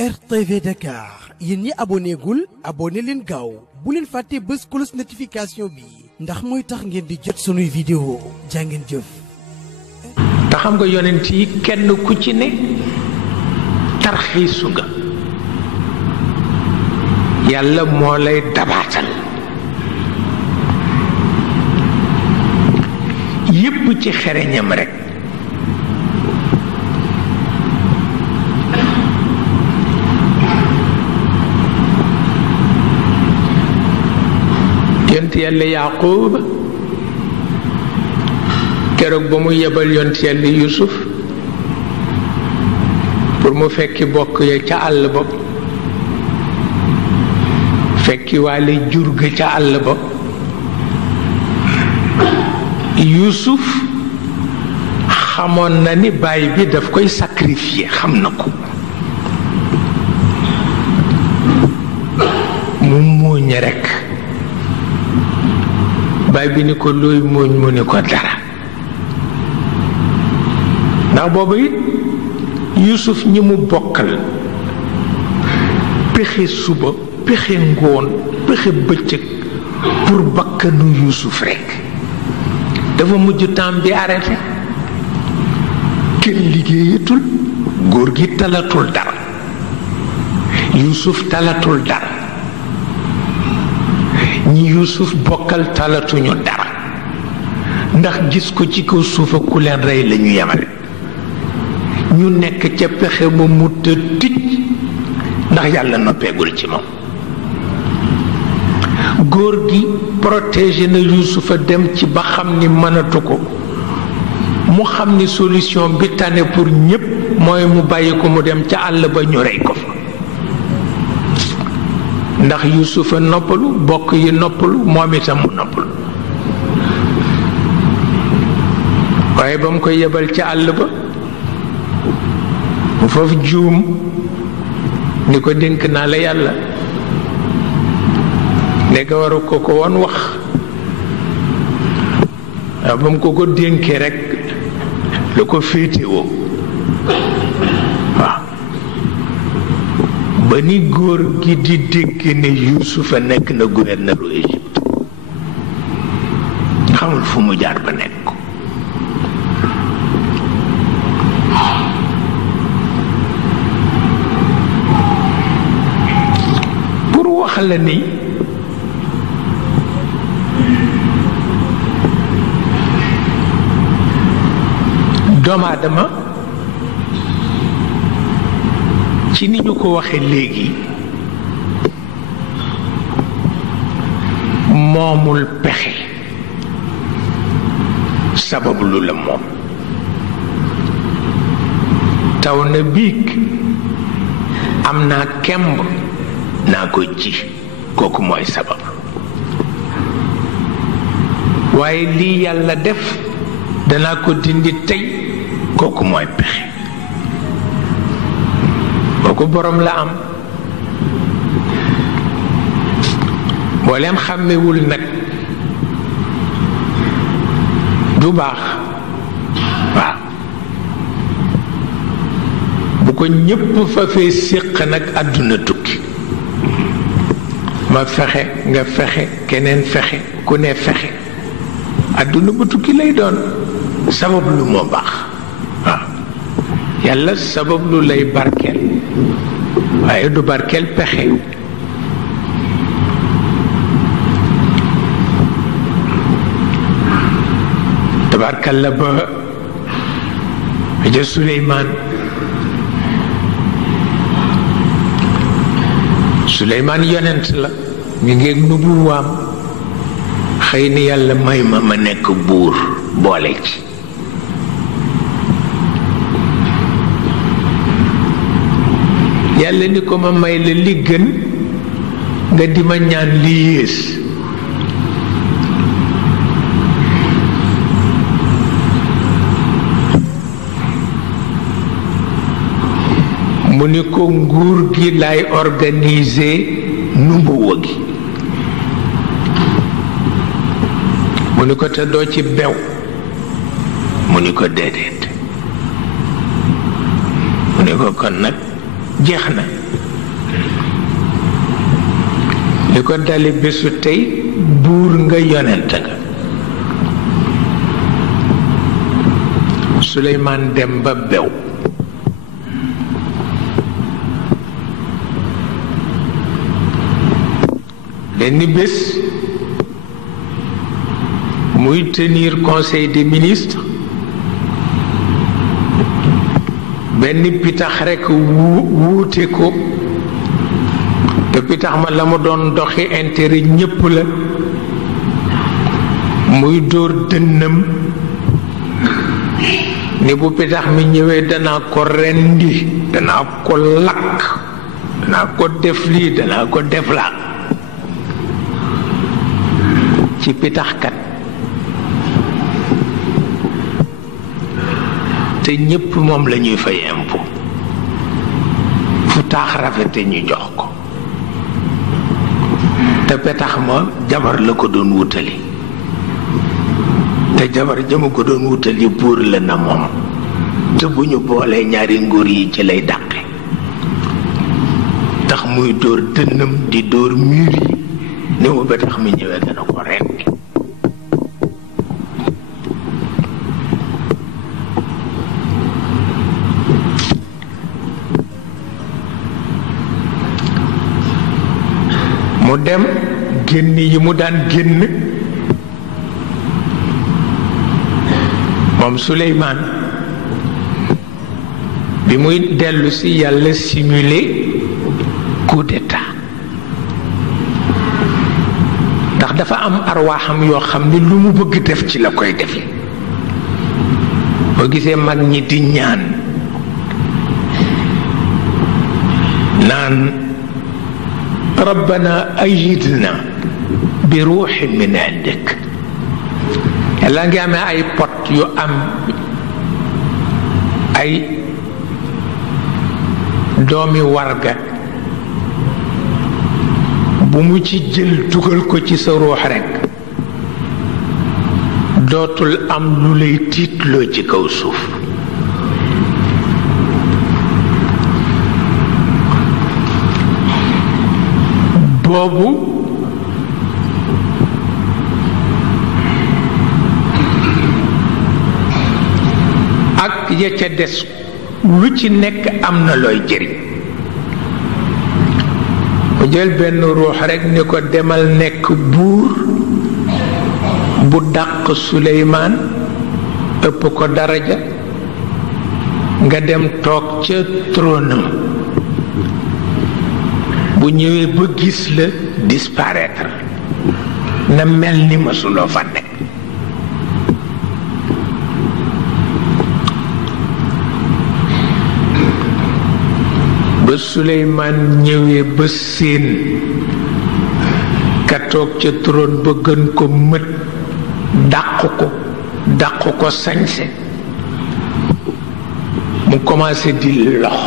RTV Dakar yéen ñi abonné gul abonné leen gaaw bu leen fàtte bës cloche notification bi ndax mooy tax ngeen di jot sunuy vidéo jàngeen jëf. te xam nga yonent yi kenn ku ci ne tarxiisu nga yàlla moo lay dabaatal yépp ci xereñam rekk. yont yàlla Yaaqub keroog ba mu yebal yont yàlla Yuusuf pour mu fekki bokk ya ca àll ba fekki waale jur ga ca àll ba Yuusuf xamoon na ni baay bi daf koy sacrifier xam na ko mu muuñ rekk baay bi ni ko looy muuñ mu ni ko dara ndax boobu it Yuusuf ñi mu bokkal pexe suba pexe ngoon pexe bëccëg pour bakkanu Yuusuf rekk dafa mujj temps bi arrêté kenn liggéeyatul góor gi talatul dara Yuusuf talatul dara ñi Yuusuf bokkal talatuñu dara ndax gis ko ci kaw suufa ku leen rey lañu yemale ñu nekk ca pexe ma mu tëj ndax yàlla noppeegul ci moom góor gi protégé na Yuusufa dem ci ba xam ni mënatu ko mu xam ni solution bi tane pour ñépp mooy mu bàyyi ko mu dem ca àll ba ñu rey ko fa ndax Yuusufa noppalu bokk yi noppalu moom itam mu noppalu waaye ba mu koy yebal ca àll ba mu foofu juum ni ko dénk naa la yàlla nekk waru ko ko woon wax waaw ba mu ko ko dénkee rekk la ko féetewoo waaw ba ni góor gi di dégg ne Yuusufa nekk na gouverneur u Égypte xamul fu mu jaar ba nekk ko pour wax la ni doomu aadama ci ni ñu ko waxee léegi moomul pexe sabab lu la moom taw na biig am naa kemb naa ko ji kooku mooy sabab waaye lii yàlla def danaa ko dindi tey kooku mooy pexe kooku boroom la am boo leen xàmmewul nag du baax waaw bu ko ñépp fa fee séq nag àdduna tukki ma fexe nga fexe keneen fexe ku ne fexe àdduna bu tukki lay doon sabab lu moo baax waaw yàlla sabab lu lay barkeel waaye du barkeel pexe tabarkalla ba ja Suleymaan yonent la mi ngeeg nubuwaam xëy ni yàlla may ma nekk buur boole ci yàlla ni ko ma may la li gën nga di ma ñaan li yées mu ni ko nguur gi lay organiser nubuwa gi mu ni ko te doo ci bew mu ni ko déedéet mu ni ko kon nag jeex na. li ko dali bésu tey buur nga yonent nga. Suleymaan dem ba bew benn bés muy tenir conseil des ministres benn pitax rekk wuute ko te pitax ma la mu doon doxi intérêt ñépp la muy dóor dënnam ni bu pitax mi ñëwee danaa ko rendi danaa ko lakk danaa ko def lii danaa ko def laa ci pitaxkat te ñépp moom la ñuy fay impôt fu taax rafete ñu jox ko te petax ma jabar la ko doon wutali te jabar jama ko doon wutali buur la na moom te bu ñu boolee ñaari nguur yi ci lay dàqe tax muy dóor dënnam di dóor mur yi ni mu petax mi ñëwee dana ko rendi mu dem génn yi mu daan génn moom Suleymaan bi muy dellu si yàlla simuler coup d'état ndax dafa am arwaaxam yoo xam ne lu mu bëgg def ci la koy defe boo gisee mag ñi di ñaan naan rabbana ayidna bi ruuxin min indik yàlla ngi amee ay pot yu am ay doomi warga bu mu ci jël dugal ko ci sa ruux rekk dootul am lu lay tiitloo ci kaw suuf boobu ak ya ca des lu ci nekk am na looy jëriñ mu jël benn ruux rekk ni ko demal nekk buur bu dàq Suleymaan ëpp ko daraja nga dem toog ca tronam bu ñëwee ba gis la disparaître na mel ni mësuloo fa nekk ba Suleymaan ñëwee ba séen ka toog ca trône ba gën ko mët dàq ko sañse mu commencé di lox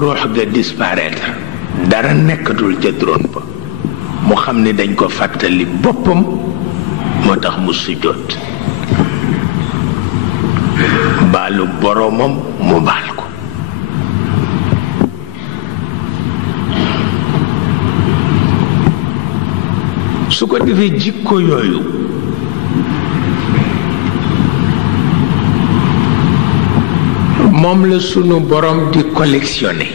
ruux ga disparaître dara nekkatul ca trône ba mu xam ni dañ ko fàttali boppam moo tax mu sujjóot baalu boroomam mu baal ko su ko defee jikko yooyu moom la sunu borom di collectionner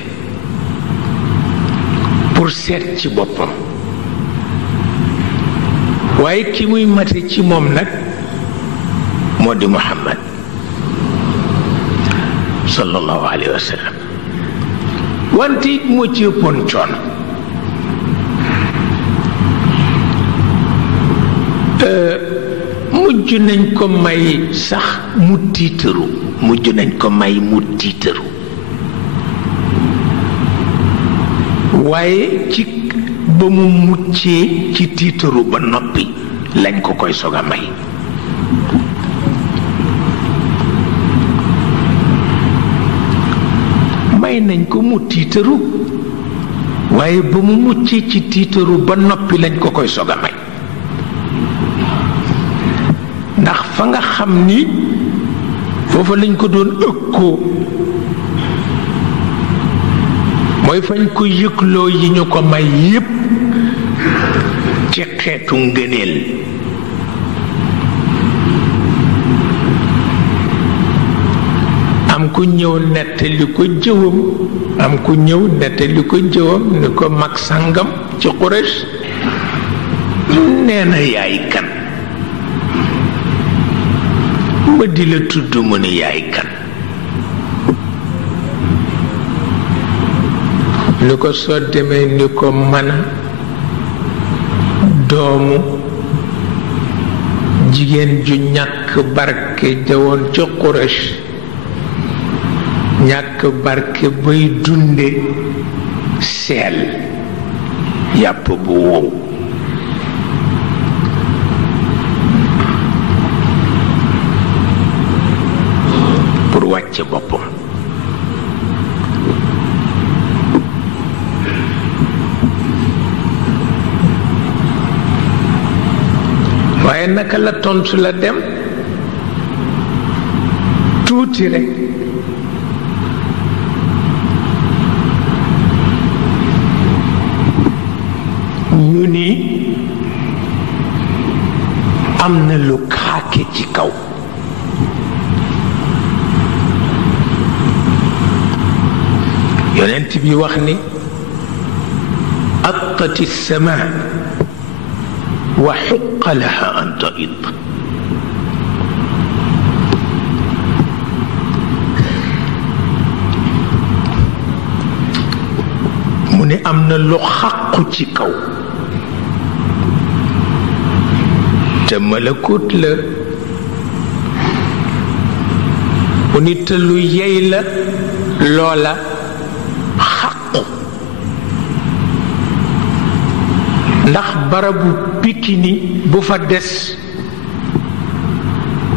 pour seet ci boppam waaye ki muy mate ci moom nag moo di Muhammad sallallahu alayhi wa sallam wante it moo ci ëppoon coono mujj nañ ko may sax mu tiitaru mujj nañ ko may mu tiitaru waaye ci ba mu muccee ci tiitaru ba noppi lañ ko koy soog a may may nañ ko mu tiitaru waaye ba mu muccee ci tiitaru ba noppi lañ ko koy soog a may ndax fa nga xam ni foofa lañ ko doon ëkkoo mooy fañ ko yëgloo yi ñu ko may yépp ci xeetu ngëneel am ku ñëw nettali ko jëwam ni ko mag sàngam ci Quraysh nee na yaay kan ba di la tudd mu ne yaay kan ni ko soo demee ni ko mën a doomu jigéen ju ñàkk barke jawoon ci Quraysh ñàkk barke bay dunde seel yàpp bu wow pour wàcce boppam waaye naka la tontu la dem tuuti rekk ñu ni am na lu kaake ci kaw yonent bi wax ni attati samaa wa xuqa laha an taid mu ne am na lu xàqu ci kaw te malakut la mu ni te lu yey la loola xàqu ndax barabu pikini bu fa des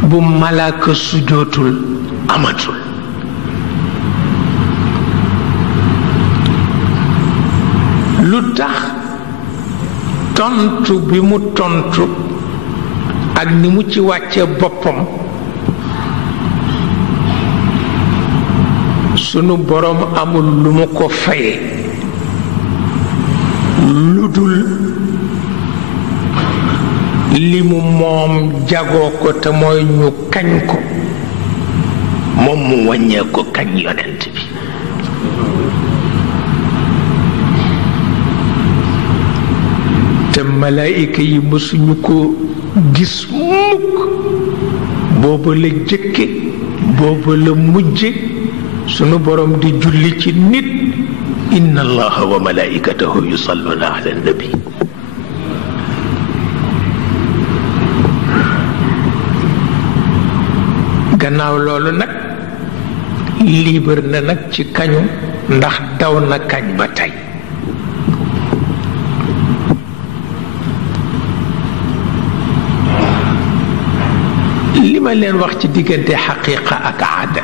bu malaaka sujootul amatul lu tax tontu bi mu tontu ak ni mu ci wàcce boppam sunu boroom amul lu mu ko faye lu dul li mu moom jagoo ko te mooy ñu kañ ko moom mu wàññee ko kañ yonent bi te malaayika yi mësuñu ko gis mukk booba la jëkke booba la mujje sunu borom di julli ci nit inna allaha wa malaikatahu yusalluna ala nabi gannaaw loolu nag libre na nag ci kañu ndax daw na kañ ba tey li ma leen wax ci diggante xaqiiqa ak aada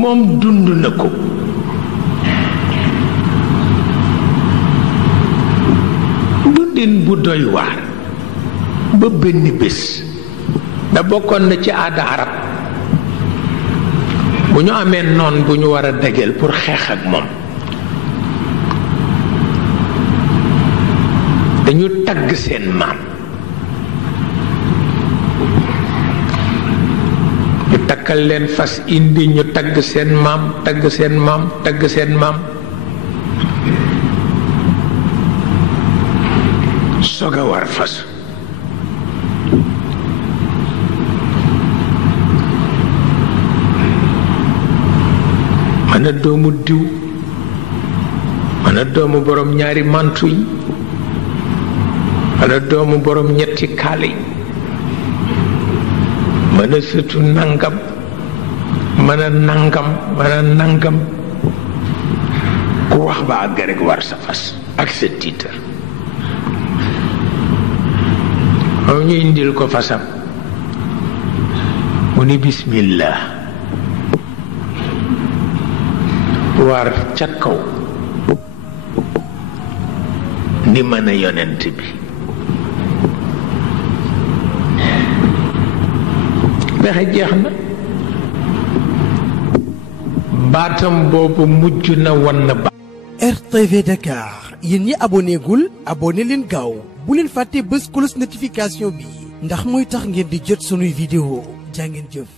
moom dund na ko dundin bu doy waar ba benn bés da bokkoon na ci aada arab bu ñu amee noon bu ñu war a dajeel pour xeex ak moom dañu tagg seen maam ñu takkal leen fas indi ñu tagg seen maam tagg seen maam tagg seen maam soog a war fas mën a doomu diw mën a doomu borom ñaari mantu yi mën a doomu borom ñetti kaala yi mën a sëtu nangam mën a nangam mën a nangam ku wax ba àgg rek war sa fas ak sa tiitar moom ñu indil ko fasam mu ni bismillah war ca kaw ni mën a yonent bi pexe jeex na baatam boobu mujj na wan na ba. RTV Dakar yéen ñi abonné gul abonné leen gaaw bu leen fàtte bës cloche notification bi ndax mooy tax ngeen di jot sunuy vidéo jaa ngeen jëf.